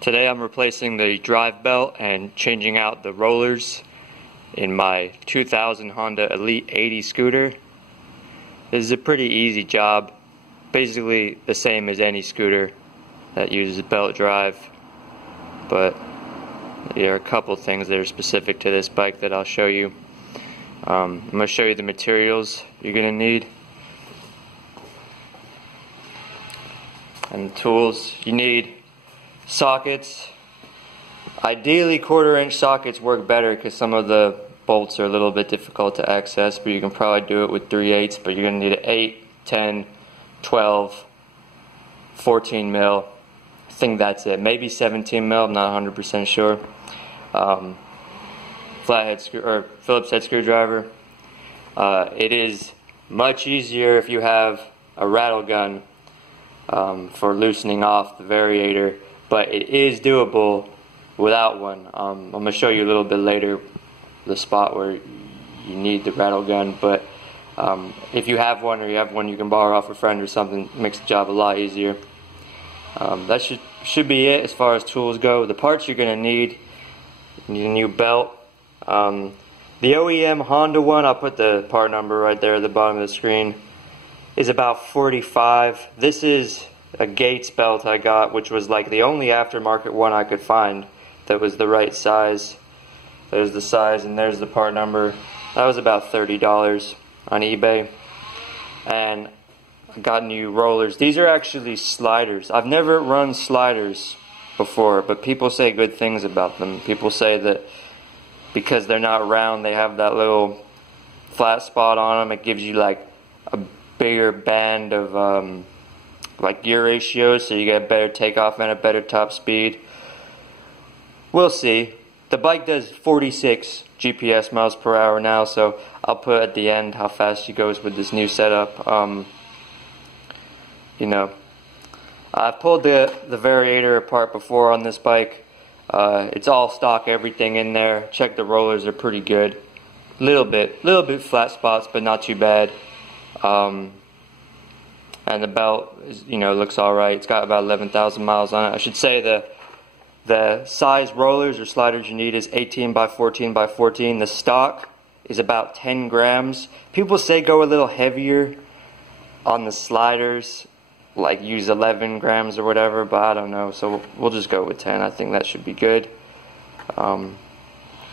Today I'm replacing the drive belt and changing out the rollers in my 2000 Honda Elite 80 scooter. This is a pretty easy job, basically the same as any scooter that uses belt drive, but there are a couple things that are specific to this bike that I'll show you. I'm going to show you the materials you're going to need and the tools. You need sockets. Ideally 1/4 inch sockets work better because some of the bolts are a little bit difficult to access, but you can probably do it with 3/8, but you're going to need an 8, 10, 12, 14 mil. I think that's it. Maybe 17 mil, I'm not 100% sure. Flathead screw or Phillips head screwdriver. It is much easier if you have a rattle gun for loosening off the variator, but it is doable without one. I'm going to show you a little bit later the spot where you need the rattle gun, but if you have one, or you have one you can borrow off a friend or something, it makes the job a lot easier. That should be it as far as tools go. The parts you're going to need: you need a new belt. The OEM Honda one, I'll put the part number right there at the bottom of the screen, is about $45. This is a Gates belt I got, which was like the only aftermarket one I could find that was the right size. There's the size and there's the part number. That was about $30 on eBay. And I got new rollers. These are actually sliders. I've never run sliders before, but people say good things about them. People say that because they're not round, they have that little flat spot on them. It gives you like a bigger band of like gear ratios, so you get a better takeoff and a better top speed. We'll see. The bike does 46 GPS miles per hour now, so I'll put at the end how fast she goes with this new setup. You know, I pulled the Variator apart before on this bike. It's all stock, everything in there. Check the rollers are pretty good. Little bit flat spots, but not too bad. And the belt is, looks all right. It's got about 11,000 miles on it. I should say the size rollers or sliders you need is 18 by 14 by 14. The stock is about 10 grams. People say go a little heavier on the sliders, like use 11 grams or whatever, but I don't know, so we'll just go with 10. I think that should be good. But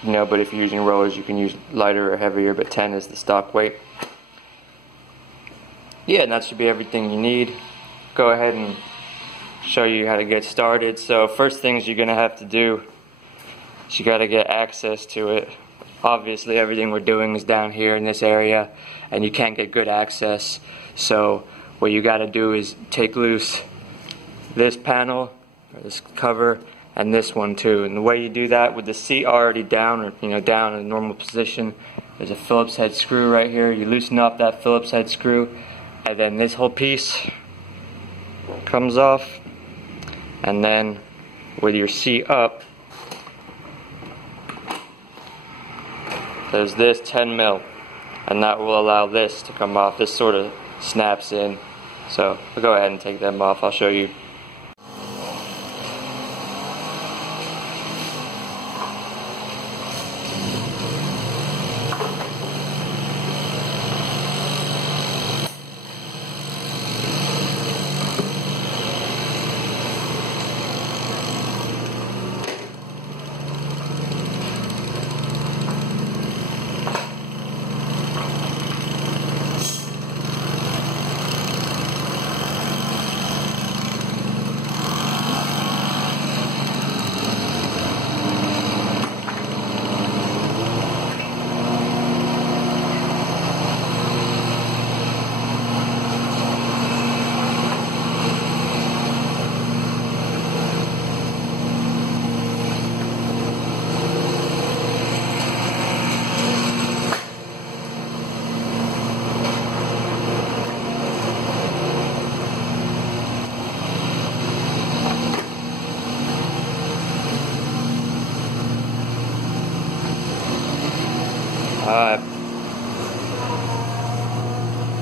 if you're using rollers, you can use lighter or heavier, but 10 is the stock weight. Yeah, and that should be everything you need. Go ahead and show you how to get started. So first things you're going to have to do is you got to get access to it. Obviously everything we're doing is down here in this area, and you can't get good access. So what you got to do is take loose this panel, or this cover, and this one too. And the way you do that, with the seat already down, or down in a normal position, there's a Phillips head screw right here. You loosen up that Phillips head screw, and then this whole piece comes off. And then with your seat up, there's this 10 mil, and that will allow this to come off. This sort of snaps in. So we'll go ahead and take them off. I'll show you.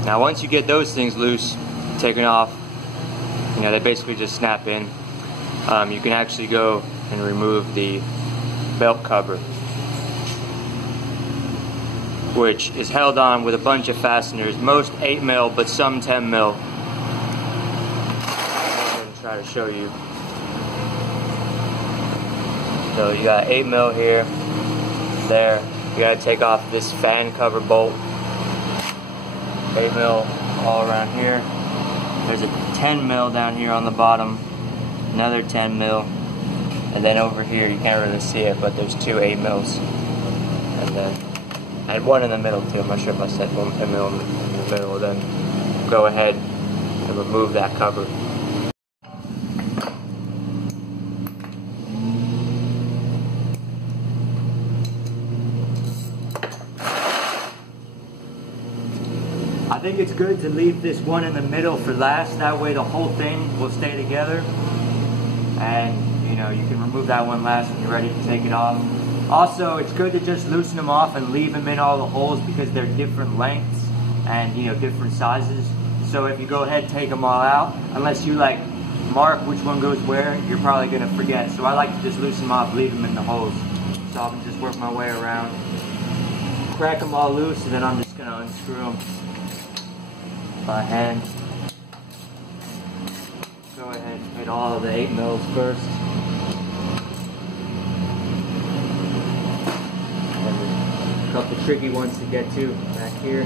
Now once you get those things loose, taken off, they basically just snap in. you can actually go and remove the belt cover, which is held on with a bunch of fasteners, most 8mm but some 10mm. I'm going to try to show you. So you got 8mm here, there. You got to take off this fan cover bolt. 8mm all around here. There's a 10mm down here on the bottom, another 10mm, and then over here you can't really see it, but there's two 8mm, and one in the middle too. I'm not sure if I said one 10mm in the middle. Then go ahead and remove that cover. I think it's good to leave this one in the middle for last. That way the whole thing will stay together. And you know, you can remove that one last when you're ready to take it off. Also, it's good to just loosen them off and leave them in all the holes because they're different lengths and, you know, different sizes. So if you go ahead and take them all out, unless you like mark which one goes where, you're probably going to forget. So I like to just loosen them off, leave them in the holes. So I'll just work my way around, crack them all loose, and then I'm just going to unscrew them by hand. Go ahead and hit all of the 8mm first. And a couple tricky ones to get to back here.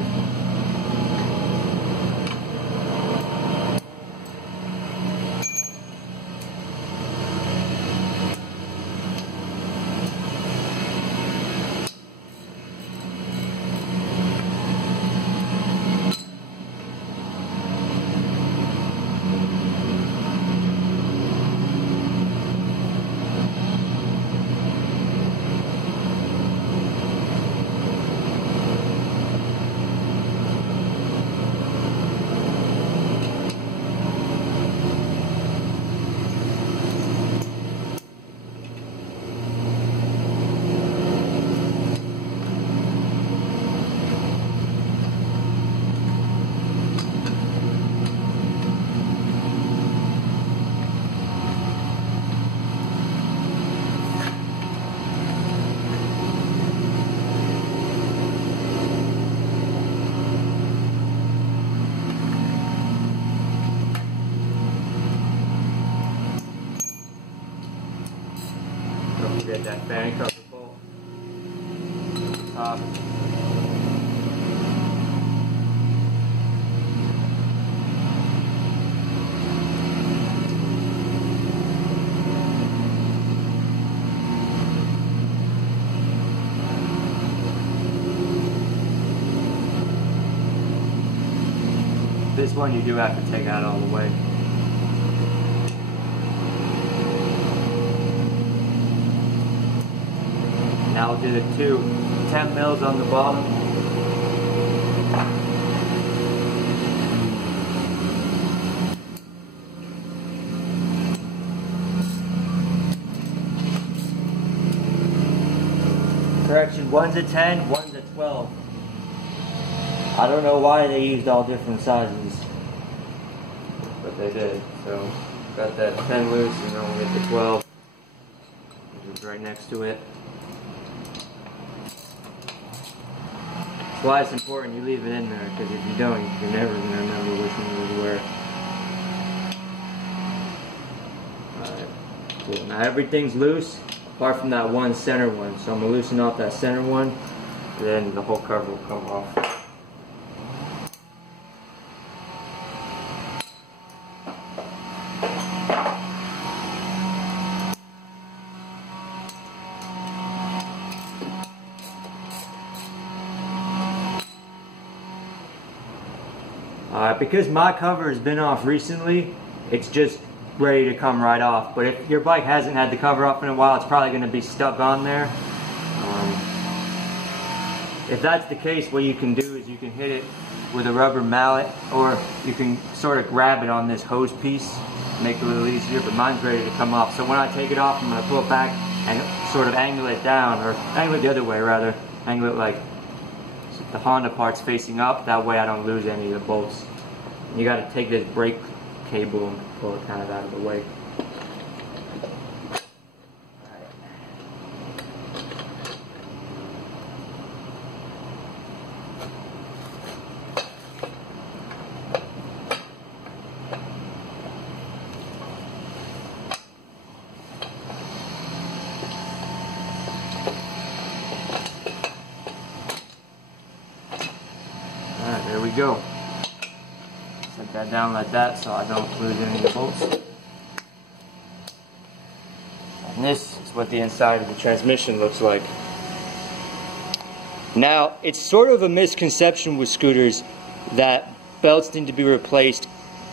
Get that fan cover bolt top. This one you do have to take out all the way. Now we'll do the two 10mm on the bottom. Correction, one's a 10, one's a 12. I don't know why they used all different sizes, but they did. So got that 10 loose, and then we'll get the 12, which is right next to it. That's why it's important you leave it in there, because if you don't, you're never going to remember which one was where. Alright, cool. Now everything's loose, apart from that one center one. So I'm going to loosen off that center one, then the whole cover will come off. Because my cover has been off recently, it's just ready to come right off. But if your bike hasn't had the cover off in a while, it's probably going to be stuck on there. If that's the case, what you can do is you can hit it with a rubber mallet, or you can sort of grab it on this hose piece, make it a little easier, but mine's ready to come off. So when I take it off, I'm going to pull it back and sort of angle it down, or angle it the other way rather, angle it like the Honda part's facing up, that way I don't lose any of the bolts. You got to take this brake cable and pull it kind of out of the way. we go. Set that down like that so I don't lose any of the bolts. And this is what the inside of the transmission looks like. Now, it's sort of a misconception with scooters that belts need to be replaced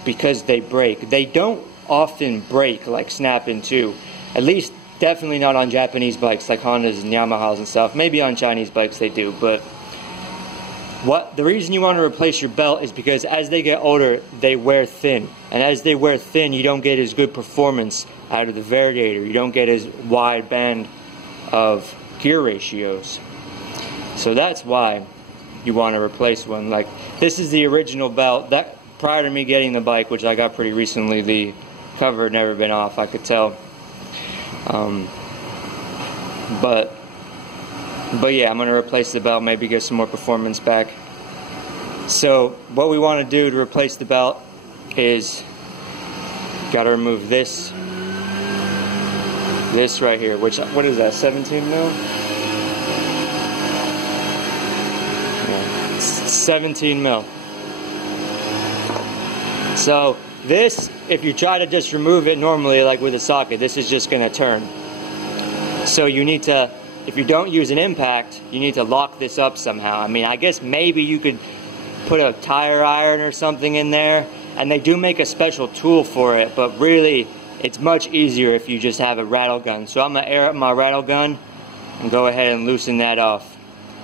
because they break. They don't often break, like snap in two. At least, definitely not on Japanese bikes like Hondas and Yamahas and stuff. Maybe on Chinese bikes they do, but the reason you want to replace your belt is because as they get older, they wear thin. And as they wear thin, you don't get as good performance out of the Variator. You don't get as wide band of gear ratios. So that's why you want to replace one. Like, this is the original belt. That prior to me getting the bike, which I got pretty recently, the cover had never been off, I could tell. But yeah, I'm going to replace the belt, maybe get some more performance back. So what we want to do to replace the belt is got to remove this right here, which, what is that, 17 mil? Yeah, 17 mil. So this, if you try to just remove it normally, like with a socket, this is just going to turn. So you need to, if you don't use an impact, you need to lock this up somehow. I mean, I guess maybe you could put a tire iron or something in there, and they do make a special tool for it, but really, it's much easier if you just have a rattle gun. So I'm going to air up my rattle gun and go ahead and loosen that off.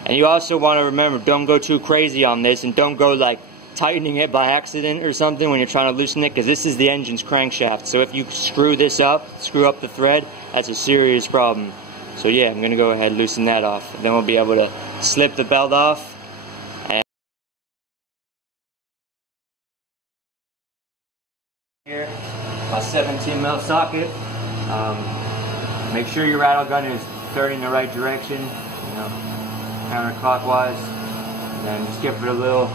And you also want to remember, don't go too crazy on this, and don't go like tightening it by accident or something when you're trying to loosen it, because this is the engine's crankshaft. So if you screw this up, screw up the thread, that's a serious problem. So yeah, I'm going to go ahead and loosen that off. Then we'll be able to slip the belt off. And here, my 17 mil socket. Make sure your rattle gun is turning the right direction, you know, counterclockwise. And then just give it a little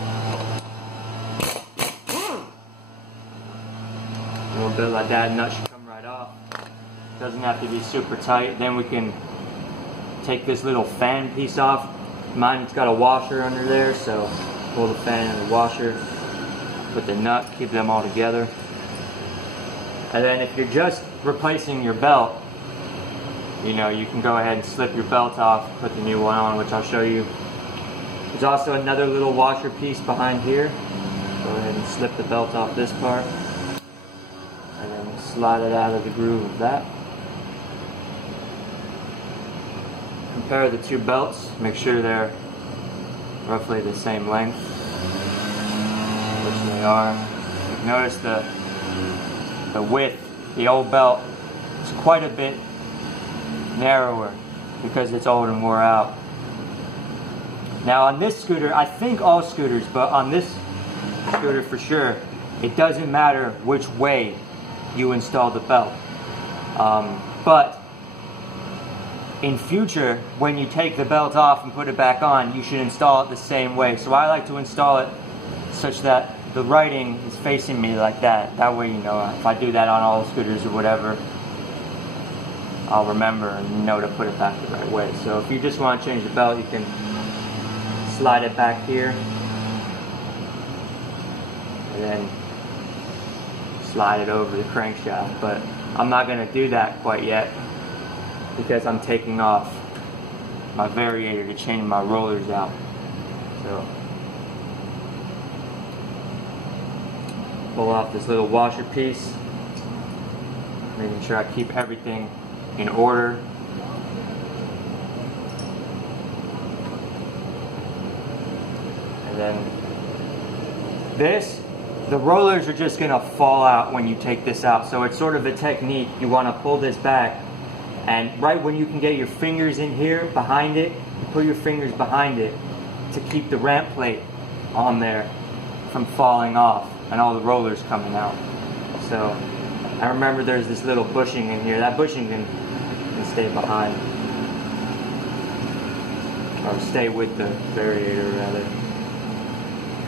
bit like that, nut should come right off. Doesn't have to be super tight. Then we can take this little fan piece off. Mine's got a washer under there, so pull the fan and the washer, put the nut, keep them all together. And then if you're just replacing your belt, you know, you can go ahead and slip your belt off, put the new one on, which I'll show you. There's also another little washer piece behind here. Go ahead and slip the belt off this part, and then slide it out of the groove of that. Compare the two belts, make sure they're roughly the same length, which they are. Notice the width, the old belt is quite a bit narrower because it's old and wore out. Now on this scooter, I think all scooters, but on this scooter for sure, it doesn't matter which way you install the belt. But in future, when you take the belt off and put it back on, you should install it the same way. So I like to install it such that the writing is facing me like that. That way, you know, if I do that on all scooters or whatever, I'll remember and know to put it back the right way. So if you just want to change the belt, you can slide it back here, and then slide it over the crankshaft. But I'm not going to do that quite yet, because I'm taking off my Variator to change my rollers out. So pull off this little washer piece, making sure I keep everything in order. And then the rollers are just gonna fall out when you take this out. So it's sort of a technique. You wanna pull this back, and right when you can get your fingers in here behind it, you put your fingers behind it to keep the ramp plate on there from falling off and all the rollers coming out. So I remember there's this little bushing in here. That bushing can stay behind, or stay with the Variator rather.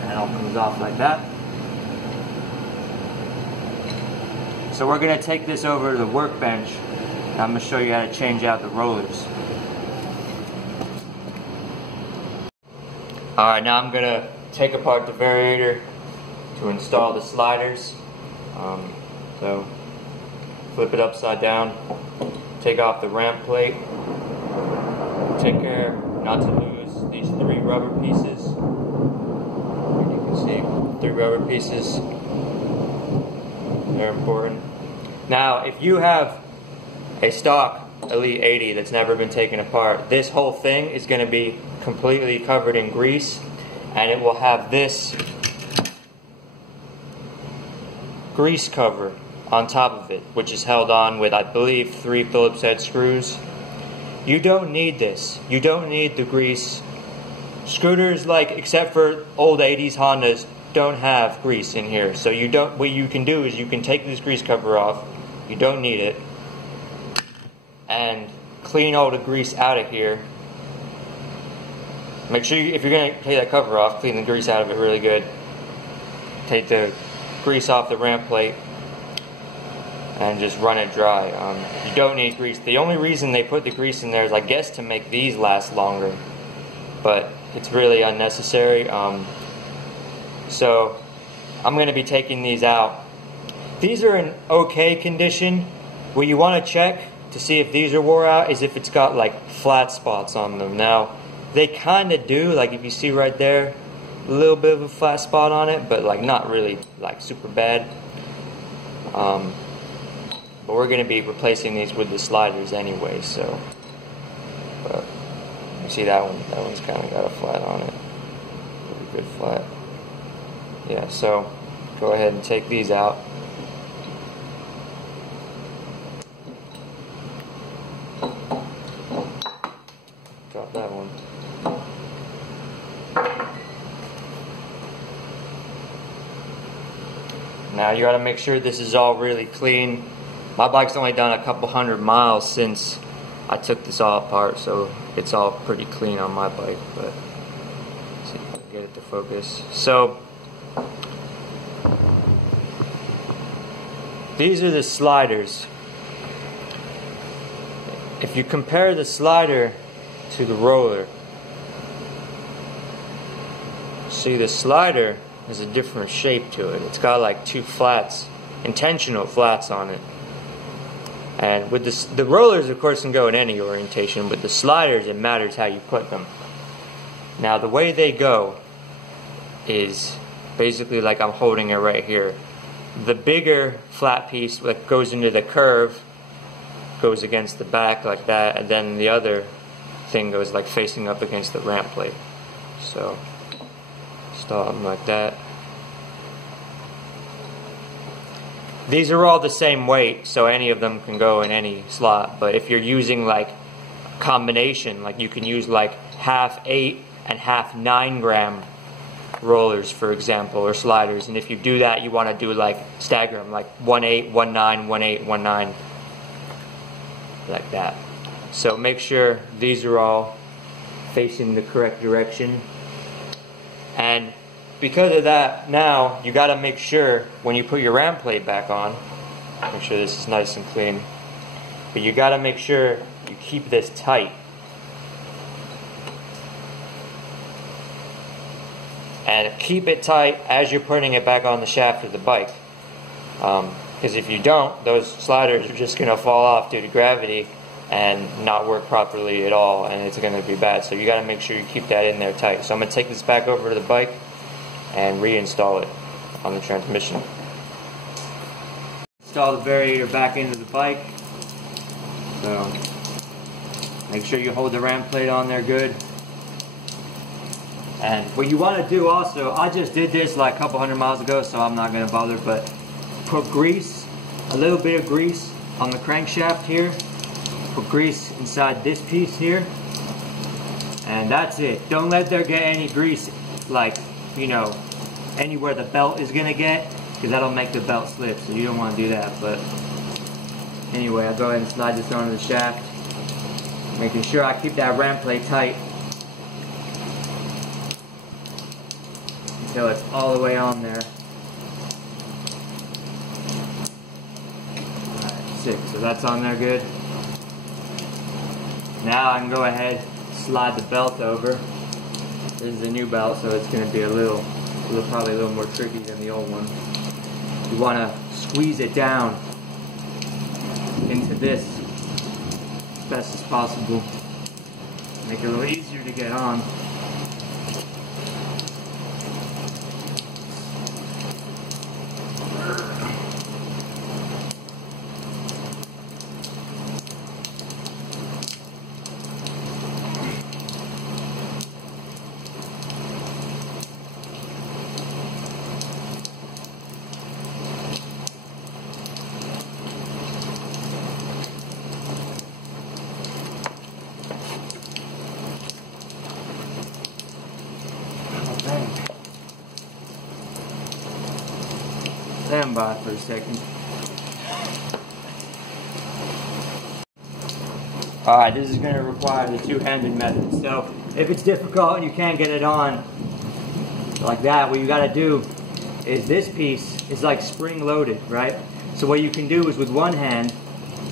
And it all comes off like that. So we're going to take this over to the workbench, and I'm going to show you how to change out the rollers. Alright, now I'm going to take apart the variator to install the sliders. So flip it upside down, take off the ramp plate, take care not to lose these 3 rubber pieces. And you can see 3 rubber pieces, they're important. Now if you have a stock Elite 80 that's never been taken apart, this whole thing is going to be completely covered in grease, and it will have this grease cover on top of it, which is held on with, I believe, 3 Phillips head screws. You don't need this. You don't need the grease. Scooters, like, except for old 80s Hondas, don't have grease in here. So you don't. What you can do is you can take this grease cover off. You don't need it, and clean all the grease out of here. Make sure if you're going to take that cover off, clean the grease out of it really good. Take the grease off the ramp plate and just run it dry. You don't need grease. The only reason they put the grease in there is, I guess, to make these last longer, but it's really unnecessary. So I'm going to be taking these out. These are in okay condition. What you want to check to see if these are wore out is if it's got like flat spots on them. Now they kind of do, like if you see right there, a little bit of a flat spot on it, but like not really like super bad. But we're going to be replacing these with the sliders anyway, so. But you see that one? That one's kind of got a flat on it. Pretty good flat. Yeah, so go ahead and take these out. Drop that one. Now you got to make sure this is all really clean. My bike's only done a couple 100 miles since I took this all apart, so it's all pretty clean on my bike. But let's see if I can get it to focus. So these are the sliders. If you compare the slider to the roller, see the slider has a different shape to it. It's got like 2 flats, intentional flats on it. And with the rollers, of course, can go in any orientation, but the sliders, it matters how you put them. Now the way they go is basically like I'm holding it right here. The bigger flat piece that goes into the curve goes against the back like that, and then the other thing goes like facing up against the ramp plate. So start them like that. These are all the same weight, so any of them can go in any slot. But if you're using like a combination, like you can use like half 8 and half 9 gram rollers, for example, or sliders. And if you do that, you want to do like stagger them, like 1/8, 1/9, 1/8, 1/9, like that. So make sure these are all facing the correct direction. And because of that, now you got to make sure when you put your ramp plate back on, make sure this is nice and clean, but you got to make sure you keep this tight. And keep it tight as you're putting it back on the shaft of the bike. Because if you don't, those sliders are just going to fall off due to gravity and not work properly at all, and it's going to be bad. So you got to make sure you keep that in there tight. So I'm going to take this back over to the bike and reinstall it on the transmission. Install the variator back into the bike. So make sure you hold the ramp plate on there good. And what you want to do also, I just did this like a couple 100 miles ago, so I'm not going to bother, but put grease, a little bit of grease on the crankshaft here. Put grease inside this piece here. And that's it. Don't let there get any grease, like, you know, anywhere the belt is going to get, because that'll make the belt slip, so you don't want to do that. But anyway, I'll go ahead and slide this onto the shaft, making sure I keep that ramp plate tight until it's all the way on there. Alright, 6, so that's on there good. Now I can go ahead and slide the belt over. This is a new belt, so it's going to be probably a little more tricky than the old one. You want to squeeze it down into this as best as possible. Make it a little easier to get on. Stand by for a second. Alright, this is going to require the two-handed method. So, if it's difficult and you can't get it on like that, what you got to do is this piece is like spring-loaded, right? So what you can do is with one hand,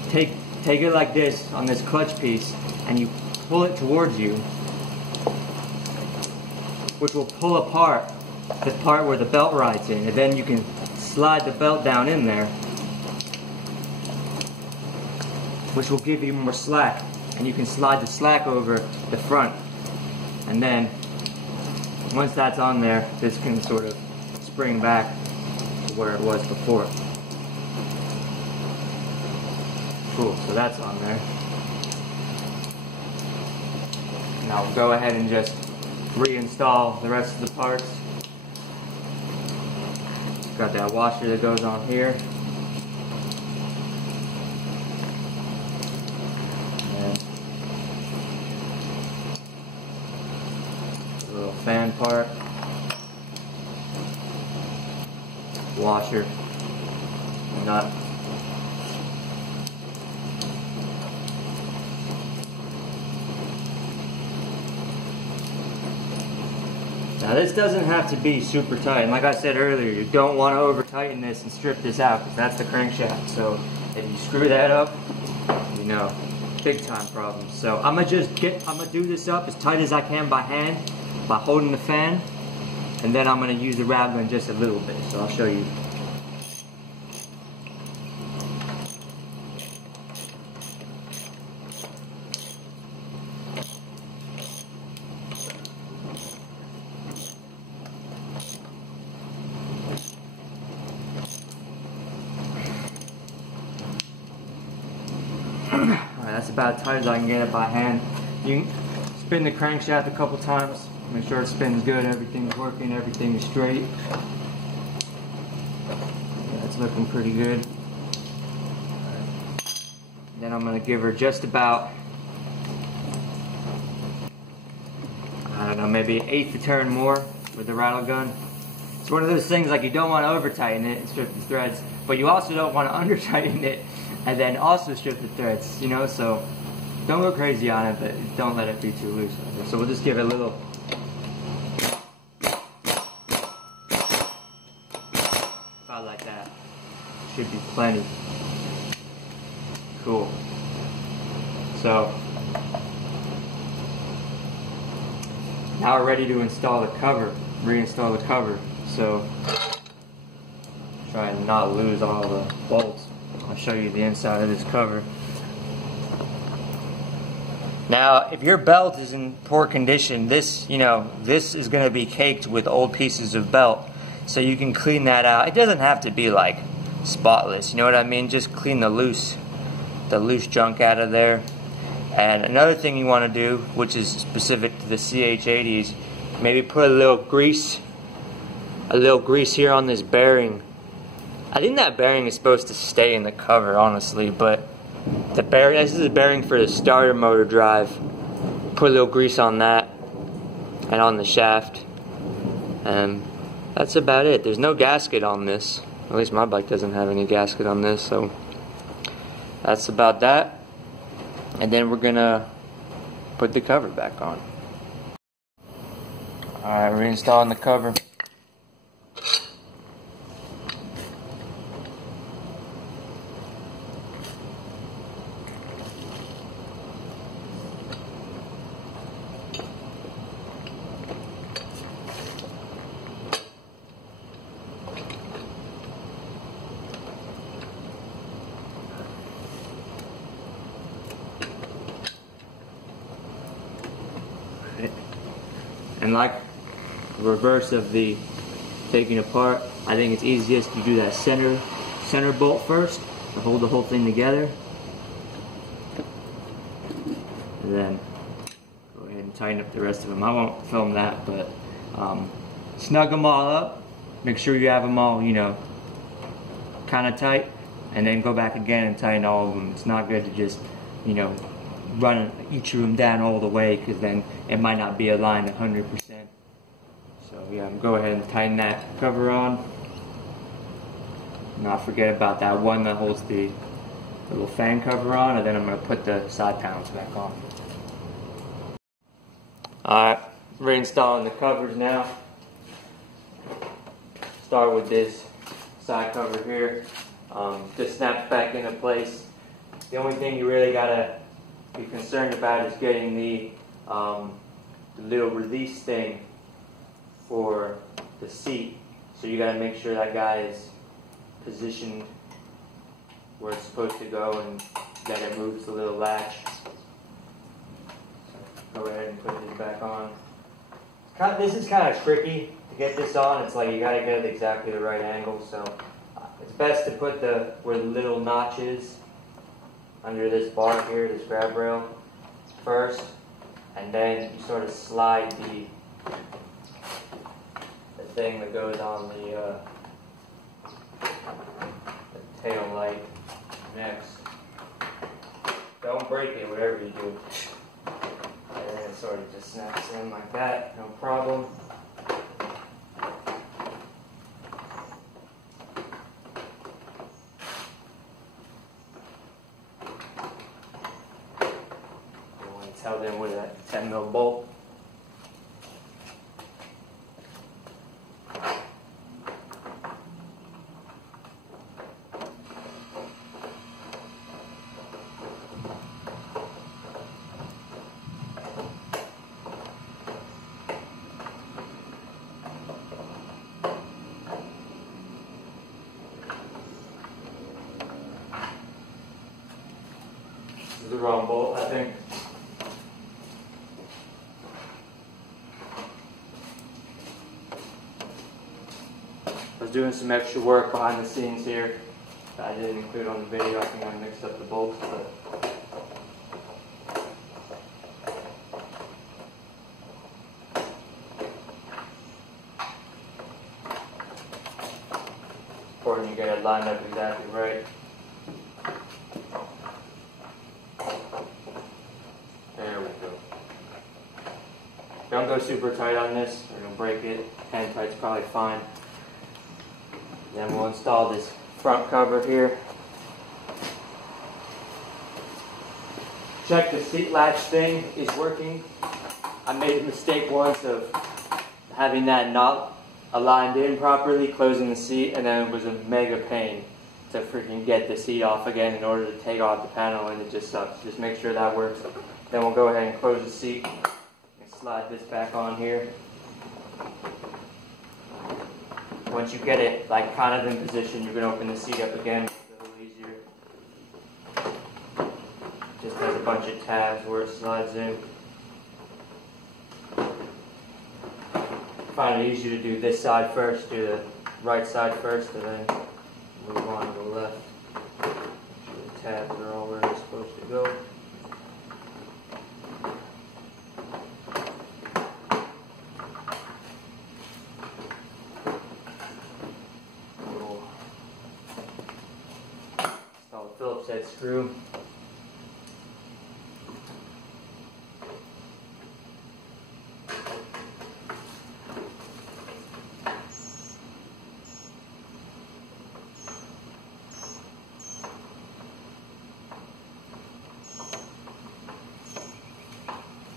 take it like this on this clutch piece, and you pull it towards you, which will pull apart the part where the belt rides in, and then you can slide the belt down in there, which will give you more slack, and you can slide the slack over the front, and then once that's on there, this can sort of spring back to where it was before. Cool, so that's on there. Now we'll go ahead and just reinstall the rest of the parts. Got that washer that goes on here. And a little fan part. Washer. Nut. Now this doesn't have to be super tight, and like I said earlier, you don't want to over tighten this and strip this out, because that's the crankshaft. So if you screw that up, you know, big time problems. So I'm gonna do this up as tight as I can by hand, by holding the fan, and then I'm gonna use the rab gun just a little bit. So I'll show you. Alright, that's about as tight as I can get it by hand. You can spin the crankshaft a couple times, make sure it spins good, everything's working, everything is straight. Yeah, it's looking pretty good. Then I'm going to give her just about, I don't know, maybe an eighth a turn more with the rattle gun. It's one of those things, like, you don't want to over tighten it and strip the threads, but you also don't want to under tighten it and then also strip the threads, you know, so don't go crazy on it, but don't let it be too loose. So we'll just give it a little, about like that. Should be plenty. Cool. So now we're ready to install the cover, reinstall the cover. So try and not lose all the bolts. I'll show you the inside of this cover. Now, if your belt is in poor condition, this is going to be caked with old pieces of belt. So you can clean that out. It doesn't have to be like spotless, you know what I mean? Just clean the loose junk out of there. And another thing you want to do, which is specific to the CH80s, maybe put a little grease here on this bearing. I think that bearing is supposed to stay in the cover, honestly, but the bearing, this is a bearing for the starter motor drive. Put a little grease on that and on the shaft, and that's about it. There's no gasket on this. At least my bike doesn't have any gasket on this, so that's about that. And then we're gonna put the cover back on. Alright, reinstalling the cover. And like the reverse of the taking apart, I think it's easiest to do that center bolt first to hold the whole thing together, and then go ahead and tighten up the rest of them. I won't film that, but snug them all up. Make sure you have them all, you know, kind of tight, and then go back again and tighten all of them. It's not good to just, you know, run each of them down all the way, because then it might not be aligned 100%. So yeah, go ahead and tighten that cover on. Not forget about that one that holds the little fan cover on, and then I'm going to put the side panels back on. Alright, reinstalling the covers now. Start with this side cover here. Just snaps back into place. The only thing you really gotta be concerned about is getting the little release thing for the seat. So you gotta make sure that guy is positioned where it's supposed to go, and that it moves the little latch. So go ahead and put this back on. This is kind of tricky to get this on. It's like you gotta get it exactly the right angle. So it's best to put where the little notch is under this bar here, this grab rail, first, and then you sort of slide the thing that goes on the tail light next. Don't break it, whatever you do. And then it sort of just snaps in like that, no problem. Held in with a 10mm bolt. This is the wrong bolt, I think. I was doing some extra work behind the scenes here that I didn't include on the video. I think I mixed up the bolts, but important you get it lined up exactly right. There we go. Don't go super tight on this or you'll break it. Hand tight's probably fine. Then we'll install this front cover here. Check the seat latch thing is working. I made a mistake once of having that knot aligned in properly, closing the seat, and then it was a mega pain to freaking get the seat off again in order to take off the panel, and it just sucks. Just make sure that works. Then we'll go ahead and close the seat and slide this back on here. Once you get it like kind of in position, you can open the seat up again. It's a little easier. Just has a bunch of tabs where it slides in. Find it easier to do this side first, do the right side first, and then move on to the left. Make sure the tabs are all where they're supposed to go. Phillips head screw.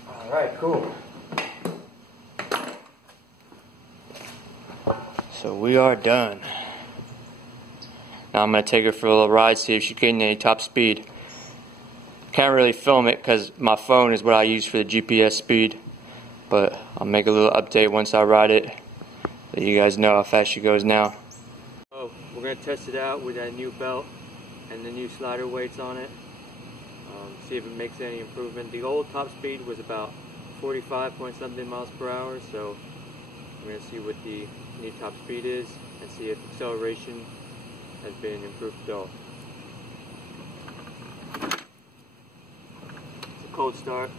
Alright, cool. So we are done. Now I'm going to take her for a little ride, see if she's getting any top speed. Can't really film it because my phone is what I use for the GPS speed, but I'll make a little update once I ride it, let you guys know how fast she goes now. Oh, we're going to test it out with that new belt and the new slider weights on it. See if it makes any improvement. The old top speed was about 45 point something miles per hour, so I'm going to see what the new top speed is and see if acceleration has been improved at all. It's a cold start.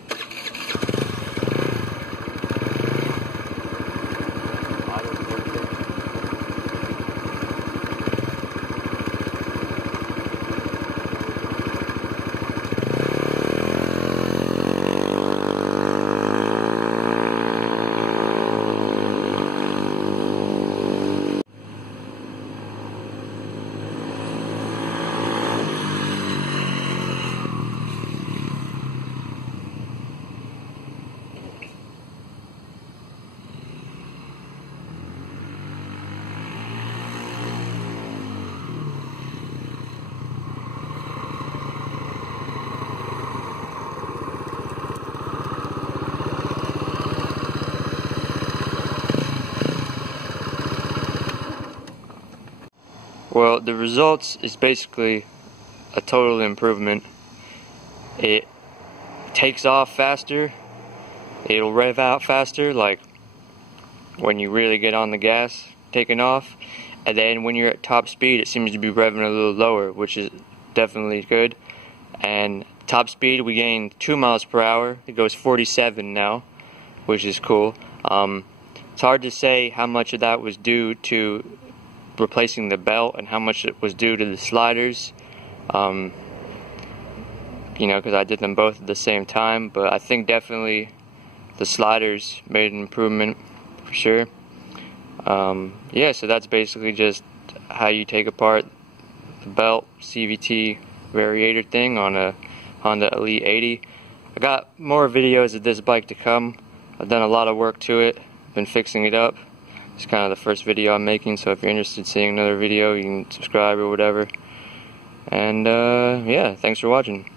Well, the results is basically a total improvement. It takes off faster, it'll rev out faster, like when you really get on the gas taking off, and then when you're at top speed it seems to be revving a little lower, which is definitely good. And top speed we gained 2 miles per hour, it goes 47 now, which is cool. It's hard to say how much of that was due to replacing the belt and how much it was due to the sliders, you know, because I did them both at the same time, but I think definitely the sliders made an improvement for sure. Yeah, so that's basically just how you take apart the belt CVT Variator thing on a Honda Elite 80. I got more videos of this bike to come. I've done a lot of work to it, been fixing it up. It's kind of the first video I'm making, so if you're interested in seeing another video, you can subscribe or whatever. And yeah, thanks for watching.